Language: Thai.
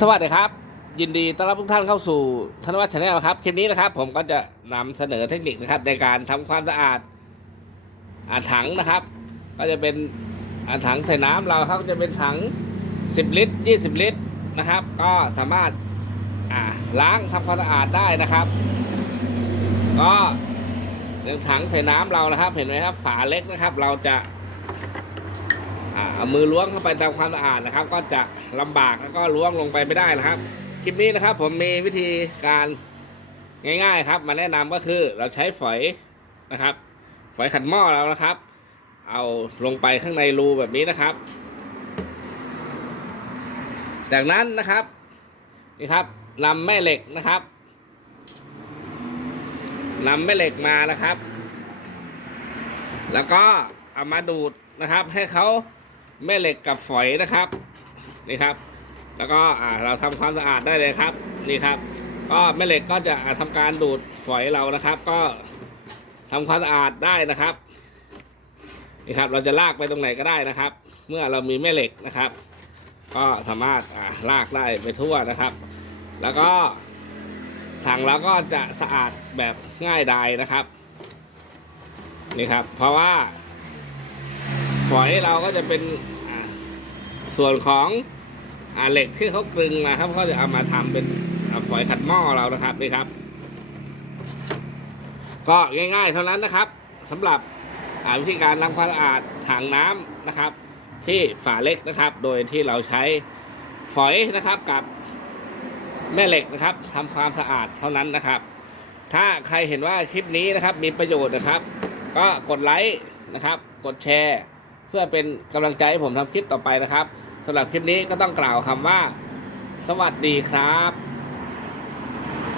สวัสดีครับ ยินดีต้อนรับทุกท่านเข้าสู่ธนวัฒน์ชาแนลครับคลิปนี้นะครับ ผมก็จะนำเสนอเทคนิคนะครับ ในการทำความสะอาดอาถังนะครับ ก็จะเป็นอาถังใส่น้ำเราครับจะเป็นถัง 10 ลิตร 20 ลิตรนะครับ ก็สามารถอ่าล้างทำความสะอาดได้นะครับ ก็ในถังใส่น้ำเรานะครับ เห็นไหมครับ ฝาเล็กนะครับ เราจะ เอามือล้วงเข้าไปทำความสะอาดนะครับ ก็จะลำบากแล้วก็ล้วงลงไปไม่ได้นะครับ คลิปนี้นะครับ ผมมีวิธีการง่ายๆครับ มาแนะนำก็คือเราใช้ฝอยนะครับ ฝอยขัดหม้อเรานะครับ เอาลงไปข้างในรูแบบนี้นะครับ จากนั้นนะครับนี่ครับนำแม่เหล็กนะครับนำแม่เหล็กมานะครับ แล้วก็เอามาดูดนะครับ ให้เขา แม่เหล็กกับฝอยนะครับนี่ครับ แล้วก็อ่าเราทำความสะอาดได้เลยครับนี่ครับ ก็แม่เหล็กก็จะอ่าทำการดูดฝอยเรานะครับ ก็ทำความสะอาดได้นะครับนี่ครับ เราจะลากไปตรงไหนก็ได้นะครับ เมื่อเรามีแม่เหล็กนะครับ ก็สามารถอ่าลากได้ไปทั่วนะครับ แล้วก็ถังเราก็จะสะอาดแบบง่ายดายนะครับนี่ครับ เพราะว่า ฝอยเราก็จะเป็นส่วนของอเหล็กที่เขากลึงมาครับเขาจะเอามาทำเป็นฝอยขัดหม้อเรานะครับนี่ครับ ก็ง่ายๆเท่านั้นนะครับสำหรับวิธีการทำความสะอาดถังน้ำนะครับ ที่ฝาเล็กนะครับ โดยที่เราใช้ฝอยนะครับกับแม่เหล็กนะครับทำความสะอาดเท่านั้นนะครับ ถ้าใครเห็นว่าคลิปนี้นะครับมีประโยชน์นะครับ ก็กดไลค์นะครับ กดแชร์ พื่อเป็นกำลังใจให้ผมทำคลิปต่อไปนะครับสำหรับคลิปนี้ก็ต้องกล่าวคำว่า สวัสดีครับ